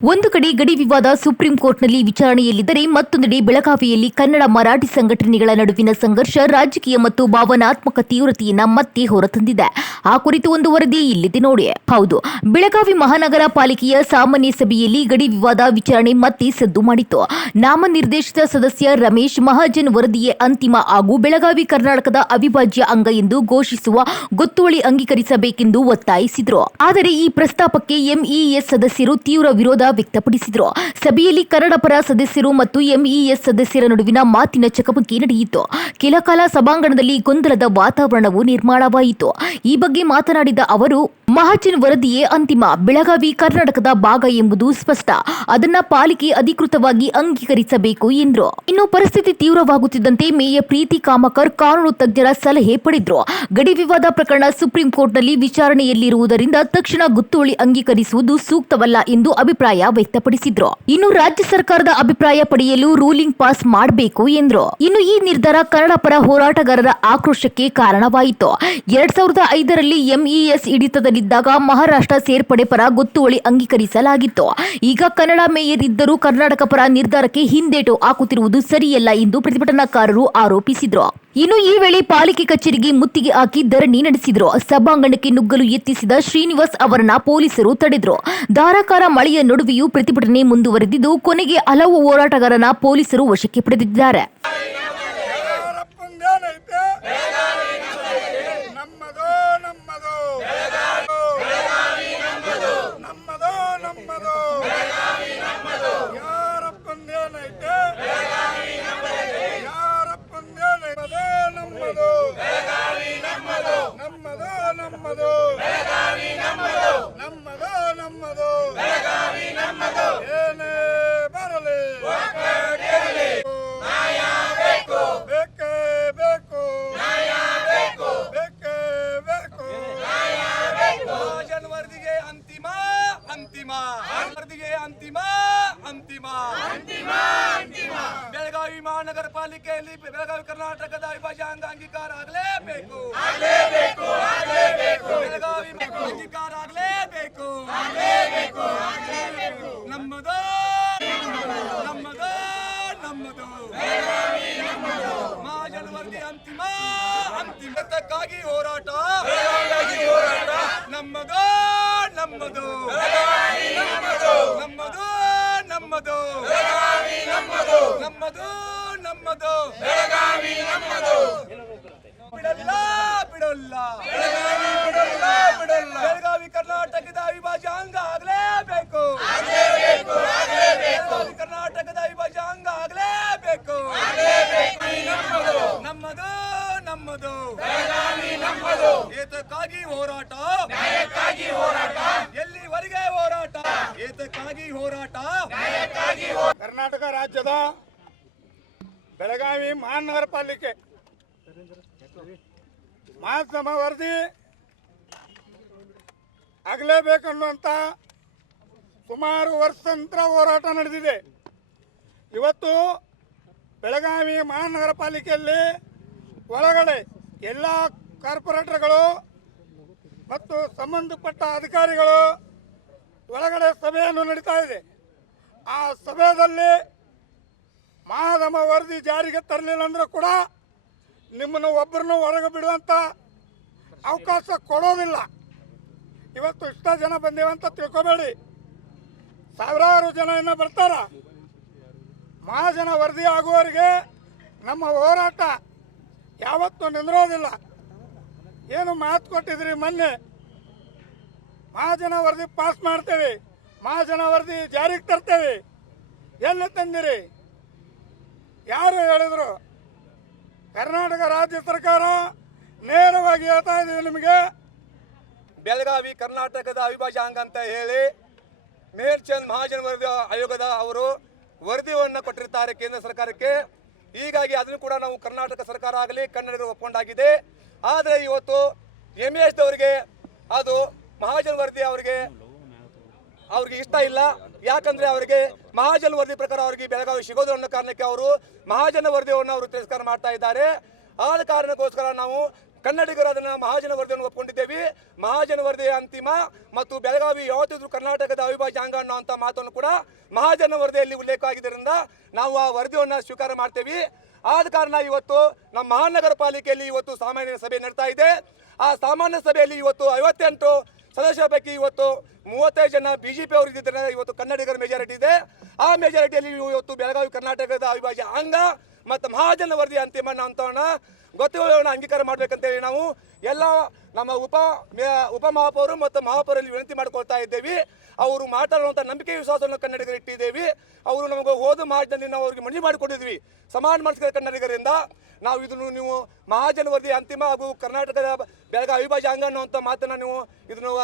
ಒಂದು ಕಡೆ ಗಡಿ ವಿವಾದ ಸುಪ್ರೀಂ ಕೋರ್ಟ್ನಲ್ಲಿ ವಿಚಾರಣೆಯಲ್ಲಿದ್ದರೆ ಮತ್ತೊಂದೆಡೆ ಬೆಳಗಾವಿಯಲ್ಲಿ ಕನ್ನಡ ಮರಾಠಿ ಸಂಘಟನೆಗಳ ನಡುವಿನ ಸಂಘರ್ಷ ರಾಜಕೀಯ ಮತ್ತು ಭಾವನಾತ್ಮಕ ತೀವ್ರತೆಯನ್ನ ಮತ್ತೆ ಹೊರತಂದಿದೆ. ಆ ಕುರಿತು ಒಂದು ವರದಿ ಇಲ್ಲಿದೆ ನೋಡಿ. ಹೌದು, ಬೆಳಗಾವಿ ಮಹಾನಗರ ಪಾಲಿಕೆಯ ಸಾಮಾನ್ಯ ಸಭೆಯಲ್ಲಿ ಗಡಿ ವಿವಾದ ವಿಚಾರಣೆ ಮತ್ತೆ ಸದ್ದು ಮಾಡಿತ್ತು. ನಾಮನಿರ್ದೇಶಿತ ಸದಸ್ಯ ರಮೇಶ್ ಮಹಾಜನ್ ವರದಿಯೇ ಅಂತಿಮ ಹಾಗೂ ಬೆಳಗಾವಿ ಕರ್ನಾಟಕದ ಅವಿಭಾಜ್ಯ ಅಂಗ ಎಂದು ಘೋಷಿಸುವ ಗೊತ್ತುವಳಿ ಅಂಗೀಕರಿಸಬೇಕೆಂದು ಒತ್ತಾಯಿಸಿದ್ರು. ಆದರೆ ಈ ಪ್ರಸ್ತಾಪಕ್ಕೆ ಎಂಇಎಸ್ ಸದಸ್ಯರು ತೀವ್ರ ವಿರೋಧ ವ್ಯಕ್ತಪಡಿಸಿದರು. ಸಭೆಯಲ್ಲಿ ಕನ್ನಡ ಪರ ಸದಸ್ಯರು ಮತ್ತು ಎಂಇಎಸ್ ಸದಸ್ಯರ ನಡುವಿನ ಮಾತಿನ ಚಕಮಕಿ ನಡೆಯಿತು. ಕೆಲ ಕಾಲ ಸಭಾಂಗಣದಲ್ಲಿ ಗೊಂದಲದ ವಾತಾವರಣವು ನಿರ್ಮಾಣವಾಯಿತು. ಈ ಬಗ್ಗೆ ಮಾತನಾಡಿದ ಅವರು, ಮಹಾಜನ್ ವರದಿಯೇ ಅಂತಿಮ, ಬೆಳಗಾವಿ ಕರ್ನಾಟಕದ ಭಾಗ ಎಂಬುದು ಸ್ಪಷ್ಟ, ಅದನ್ನ ಪಾಲಿಕೆ ಅಧಿಕೃತವಾಗಿ ಅಂಗೀಕರಿಸಬೇಕು ಎಂದರು. ಇನ್ನು ಪರಿಸ್ಥಿತಿ ತೀವ್ರವಾಗುತ್ತಿದ್ದಂತೆ ಮೇಯರ್ ಪ್ರೀತಿ ಕಾಮಕರ್ ಕಾನೂನು ತಜ್ಞರ ಸಲಹೆ ಪಡೆದ್ರು. ಗಡಿ ವಿವಾದ ಪ್ರಕರಣ ಸುಪ್ರೀಂ ಕೋರ್ಟ್ನಲ್ಲಿ ವಿಚಾರಣೆಯಲ್ಲಿರುವುದರಿಂದ ತಕ್ಷಣ ಗೊತ್ತುವಳಿ ಅಂಗೀಕರಿಸುವುದು ಸೂಕ್ತವಲ್ಲ ಎಂದು ಅಭಿಪ್ರಾಯ ವ್ಯಕ್ತಪಡಿಸಿದ್ರು. ಇನ್ನು ರಾಜ್ಯ ಸರ್ಕಾರದ ಅಭಿಪ್ರಾಯ ಪಡೆಯಲು ರೂಲಿಂಗ್ ಪಾಸ್ ಮಾಡಬೇಕು ಎಂದ್ರು. ಇನ್ನು ಈ ನಿರ್ಧಾರ ಕನ್ನಡ ಪರ ಹೋರಾಟಗಾರರ ಆಕ್ರೋಶಕ್ಕೆ ಕಾರಣವಾಯಿತು. 2005ರಲ್ಲಿ ಎಂಇಎಸ್ ಹಿಡಿತದಲ್ಲಿದ್ದಾಗ ಮಹಾರಾಷ್ಟ್ರ ಸೇರ್ಪಡೆ ಪರ ಗೊತ್ತುವಳಿ ಅಂಗೀಕರಿಸಲಾಗಿತ್ತು. ಈಗ ಕನ್ನಡ ಮೇಯರ್ ಇದ್ದರೂ ಕರ್ನಾಟಕ ಪರ ನಿರ್ಧಾರಕ್ಕೆ ಹಿಂದೇಟು ಹಾಕುತ್ತಿರುವುದು ಸರಿಯಲ್ಲ ಎಂದು ಪ್ರತಿಭಟನಾಕಾರರು ಆರೋಪಿಸಿದ್ರು. ಇನ್ನು ಈ ವೇಳೆ ಪಾಲಿಕೆ ಕಚೇರಿಗೆ ಮುತ್ತಿಗೆ ಹಾಕಿ ಧರಣಿ ನಡೆಸಿದ್ರು. ಸಭಾಂಗಣಕ್ಕೆ ನುಗ್ಗಲು ಯತ್ನಿಸಿದ ಶ್ರೀನಿವಾಸ್ ಅವರನ್ನ ಪೊಲೀಸರು ತಡೆದ್ರು. ಧಾರಾಕಾರ ಮಳೆಯ ನಡುವೆಯೂ ಪ್ರತಿಭಟನೆ ಮುಂದುವರೆದಿದ್ದು ಕೊನೆಗೆ ಹಲವು ಹೋರಾಟಗಾರನ ಪೊಲೀಸರು ವಶಕ್ಕೆ ಪಡೆದಿದ್ದಾರೆ. ಬೆಳಗಾವಿ ಮಹಾನಗರ ಪಾಲಿಕೆಯಲ್ಲಿ ಬೆಳಗಾವಿ ಕರ್ನಾಟಕದ ಅವಿಭಾಜ್ಯ ಅಂಗ ಅಂಗೀಕಾರ ಆಗಲೇಬೇಕು. ಬೆಳಗಾವಿ ಅಂಗೀಕಾರ ಆಗಲೇಬೇಕು. ನಮ್ಮದು ನಮ್ಮದು ನಮ್ಮದು ಮಹಾಜನ್ ವರದಿ ಅಂತಿಮ ಅಂತಿಮಕ್ಕಾಗಿ ಹೋರಾಟ ನಮ್ಮದು ನಮ್ಮದು ನಮ್ಮದು ನಮ್ಮದು ನಮ್ಮದು ನಮ್ಮದು ಬೆಳಗಾವಿ ನಮ್ಮದು. ಬಿಡಲ್ಲ ಬಿಡಲ್ಲ ಬೆಳಗಾವಿ ಕರ್ನಾಟಕದ ಅವಿಭಾಜ್ಯ ಅಂಗ ಆಗಲೇಬೇಕು. ಬೆಳಗಾವಿ ಕರ್ನಾಟಕದ ಅವಿಭಾಜ್ಯ ಅಂಗ ಆಗಲೇಬೇಕು. ನಮ್ಮದು ನಮ್ಮದು ಏತಕ್ಕಾಗಿ ಹೋರಾಟ, ಎಲ್ಲಿವರೆಗೆ ಹೋರಾಟ, ಏತಕ್ಕಾಗಿ ಹೋರಾಟ. ಕರ್ನಾಟಕ ರಾಜ್ಯದ ಬೆಳಗಾವಿ ಮಹಾನಗರ ಪಾಲಿಕೆ ಮಹಾತ್ಮ ವರದಿ ಆಗಲೇಬೇಕನ್ನುವಂಥ ಸುಮಾರು ವರ್ಷಾಂತರ ಹೋರಾಟ ನಡೆದಿದೆ. ಇವತ್ತು ಬೆಳಗಾವಿ ಮಹಾನಗರ ಪಾಲಿಕೆಯಲ್ಲಿ ಒಳಗಡೆ ಎಲ್ಲ ಕಾರ್ಪೊರೇಟರ್ಗಳು ಮತ್ತು ಸಂಬಂಧಪಟ್ಟ ಅಧಿಕಾರಿಗಳು ಒಳಗಡೆ ಸಭೆಯನ್ನು ನಡೀತಾ ಇದೆ. ಆ ಸಭೆಯಲ್ಲಿ ಮಹಾಧಮ ವರದಿ ಜಾರಿಗೆ ತರಲಿಲ್ಲ ಅಂದರೂ ಕೂಡ ನಿಮ್ಮನ್ನು ಒಬ್ಬರನ್ನು ಹೊರಗೆ ಬಿಡುವಂಥ ಅವಕಾಶ ಕೊಡೋದಿಲ್ಲ. ಇವತ್ತು ಇಷ್ಟ ಜನ ಬಂದೇವಂತ ತಿಳ್ಕೊಬೇಡಿ, ಸಾವಿರಾರು ಜನ ಇನ್ನೂ ಬರ್ತಾರ. ಮಹಾಜನ ವರದಿ ಆಗುವವರೆಗೆ ನಮ್ಮ ಹೋರಾಟ ಯಾವತ್ತೂ ನಿಂದಿರೋದಿಲ್ಲ. ಏನು ಮಾತು ಕೊಟ್ಟಿದ್ರಿ ಮೊನ್ನೆ, ಮಹಾಜನ ವರದಿ ಪಾಸ್ ಮಾಡ್ತೇವೆ, ಮಹಾಜನ ವರದಿ ಜಾರಿಗೆ ತರ್ತೇವೆ, ಎಲ್ಲಿ ತಂದಿರಿ? ಯಾರು ಹೇಳಿದ್ರು? ಕರ್ನಾಟಕ ರಾಜ್ಯ ಸರ್ಕಾರ ನೇರವಾಗಿ ಹೇಳ್ತಾ ಇದೀವಿ ನಿಮಗೆ, ಬೆಳಗಾವಿ ಕರ್ನಾಟಕದ ಅವಿಭಾಜ್ಯ ಅಂಗ ಅಂತ ಹೇಳಿ ಮೇಯರ್ ಚಂದ್ ಮಹಾಜನ್ ವರದಿ ಆಯೋಗದ ಅವರು ವರದಿಯನ್ನು ಕೊಟ್ಟಿರ್ತಾರೆ ಕೇಂದ್ರ ಸರ್ಕಾರಕ್ಕೆ. ಹೀಗಾಗಿ ಅದನ್ನು ಕೂಡ ನಾವು ಕರ್ನಾಟಕ ಸರ್ಕಾರ ಆಗಲಿ ಕನ್ನಡಿಗರು ಒಪ್ಕೊಂಡಾಗಿದೆ. ಆದರೆ ಇವತ್ತು ಎಂಇಎಸ್ ಅವರಿಗೆ ಅದು ಮಹಾಜನ್ ವರದಿ ಅವ್ರಿಗೆ ಇಷ್ಟ ಇಲ್ಲ. ಯಾಕಂದ್ರೆ ಅವರಿಗೆ ಮಹಾಜನ್ ವರದಿ ಪ್ರಕಾರ ಅವರಿಗೆ ಬೆಳಗಾವಿ ಸಿಗೋದು ಅನ್ನೋ ಕಾರಣಕ್ಕೆ ಅವರು ಮಹಾಜನ ವರದಿಯನ್ನು ಅವರು ತಿರಸ್ಕಾರ ಮಾಡ್ತಾ ಇದ್ದಾರೆ. ಆದ ಕಾರಣಕ್ಕೋಸ್ಕರ ನಾವು ಕನ್ನಡಿಗರು ಅದನ್ನ ಮಹಾಜನ ವರದಿಯನ್ನು ಒಪ್ಪಿಕೊಂಡಿದ್ದೇವೆ. ಮಹಾಜನ ವರದಿಯ ಅಂತಿಮ ಮತ್ತು ಬೆಳಗಾವಿ ಯಾವತ್ತಿದ್ರು ಕರ್ನಾಟಕದ ಅವಿಭಾಜ್ಯ ಅಂಗ ಅನ್ನೋ ಮಾತನ್ನು ಕೂಡ ಮಹಾಜನ ವರದಿಯಲ್ಲಿ ಉಲ್ಲೇಖ ಆಗಿದ್ದರಿಂದ ನಾವು ಆ ವರದಿಯನ್ನು ಸ್ವೀಕಾರ ಮಾಡ್ತೇವೆ. ಆದ ಕಾರಣ ಇವತ್ತು ನಮ್ಮ ಮಹಾನಗರ ಪಾಲಿಕೆಯಲ್ಲಿ ಇವತ್ತು ಸಾಮಾನ್ಯ ಸಭೆ ನಡೀತಾ ಇದೆ. ಆ ಸಾಮಾನ್ಯ ಸಭೆಯಲ್ಲಿ ಇವತ್ತು 58 ಸದಸ್ಯರ ಪೈಕಿ ಇವತ್ತು 35 ಜನ ಬಿಜೆಪಿ ಅವರು ಇದ್ದಿದ್ದಾರೆ. ಇವತ್ತು ಕನ್ನಡಿಗರ ಮೆಜಾರಿಟಿ ಇದೆ. ಆ ಮೆಜಾರಿಟಿಯಲ್ಲಿ ಇವತ್ತು ಬೆಳಗಾವಿ ಕರ್ನಾಟಕದ ಅವಿಭಾಜ್ಯ ಅಂಗ ಮತ್ತು ಮಹಾಜನ ವರದಿ ಅಂತಿಮ ಅಂತವನ್ನ ಗೊತ್ತುಗಳನ್ನು ಅಂಗೀಕಾರ ಮಾಡಬೇಕಂತೇಳಿ ನಾವು ಎಲ್ಲ ನಮ್ಮ ಉಪ ಮಹಾಪೌರು ಮತ್ತು ಮಹಾಪೌರಲ್ಲಿ ವಿನಂತಿ ಮಾಡ್ಕೊಳ್ತಾ ಇದ್ದೇವೆ. ಅವರು ಮಾತಾಡುವಂಥ ನಂಬಿಕೆ ವಿಶ್ವಾಸವನ್ನು ಕನ್ನಡಿಗರು ಇಟ್ಟಿದ್ದೇವೆ. ಅವರು ನಮಗೆ ಹೋದ ಮಾರ್ಚಲ್ಲಿ ನಾವು ಅವ್ರಿಗೆ ಮನವಿ ಮಾಡಿಕೊಟ್ಟಿದ್ವಿ. ಸಮಾನ ಮನಸ್ಸಿನ ಕನ್ನಡಿಗರಿಂದ ನಾವು ಇದನ್ನು ನೀವು ಮಹಾಜನ ವರದಿ ಅಂತಿಮ ಹಾಗೂ ಕರ್ನಾಟಕದ ಬೆಳಗಾವಿ ಅವಿಭಾಜ್ಯ ಅಂಗ ಅನ್ನುವಂಥ ಮಾತನ್ನು ನೀವು ಇದನ್ನು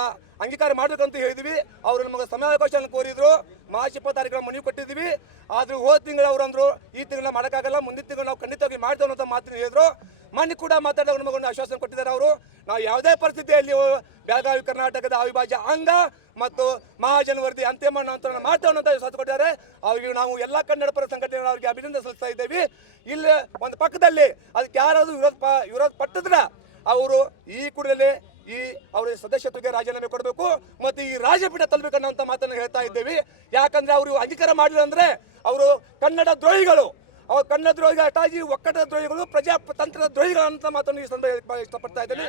ಅಂಗೀಕಾರ ಮಾಡಬೇಕಂತ ಹೇಳಿದ್ವಿ. ಅವರು ನಮಗೆ ಸಮಯಾವಕಾಶವನ್ನು ಕೋರಿದ್ರು. ಮಾರ್ಚ್ 20 ಮನವಿ ಕೊಟ್ಟಿದ್ವಿ. ಆದರೂ ಹೋದ ತಿಂಗಳು ಅವರು ಅಂದರು ಈ ತಿಂಗಳ ಮಾಡೋಕ್ಕಾಗಲ್ಲ, ಮುಂದಿನ ತಿಂಗಳು ನಾವು ಖಂಡಿತವಾಗಿ ಮಾಡ್ತೇವೆ ಅನ್ನೋ ಮಾತನ್ನು ಹೇಳಿದ್ರು. ಮನೆ ಕೂಡ ಮಾತಾಡಿದಾಗ ನಮಗೊಂದು ಆಶ್ವಾಸನೆ ಕೊಟ್ಟಿದ್ದಾರೆ. ಅವರು ನಾವು ಯಾವುದೇ ಪರಿಸ್ಥಿತಿಯಲ್ಲಿ ಬೆಳಗಾವಿ ಕರ್ನಾಟಕದ ಅವಿಭಾಜ್ಯ ಅಂಗ ಮತ್ತು ಮಹಾಜನ ವರದಿ ಅಂತಿಮ ಅಂತ ಮಾಡ್ತೇವೆ ಅನ್ನೋ ವಿಶ್ವಾಸ ಕೊಟ್ಟಿದ್ದಾರೆ. ಅವ್ರಿಗೆ ನಾವು ಎಲ್ಲ ಕನ್ನಡ ಪರ ಸಂಘಟನೆಗಳು ಅವರಿಗೆ ಅಭಿನಂದನೆ ಸಲ್ಲಿಸ್ತಾ ಇದ್ದೇವೆ. ಇಲ್ಲಿ ಒಂದು ಪಕ್ಕದಲ್ಲಿ ಅದಕ್ಕೆ ಯಾರಾದರೂ ವಿರೋಧ ಪಟ್ಟಿದ್ರೆ ಅವರು ಈ ಕೂಡಲೇ ಅವರ ಸದಸ್ಯತ್ವಕ್ಕೆ ರಾಜೀನಾಮೆ ಕೊಡಬೇಕು ಮತ್ತು ಈ ರಾಜಪೀಠ ತಲುಪಬೇಕನ್ನೋ ಮಾತನ್ನು ಹೇಳ್ತಾ ಇದ್ದೇವೆ. ಯಾಕಂದ್ರೆ ಅವರು ಅಂಗೀಕಾರ ಮಾಡಿಲ್ಲ ಅಂದ್ರೆ ಅವರು ಕನ್ನಡ ದ್ರೋಹಿಗಳು, ಅವ್ರು ಕನ್ನಡ ದ್ರೋಹಿಗಳು, ಅಷ್ಟಾಗಿ ಒಕ್ಕಟ ದ್ರೋಹಿಗಳು, ಪ್ರಜಾತಂತ್ರದ ದ್ರೋಹಿಗಳು ಅಂತ ಮಾತನ್ನು ಈ ಸಂದರ್ಭ ಇಷ್ಟಪಡ್ತಾ ಇದ್ದೇನೆ.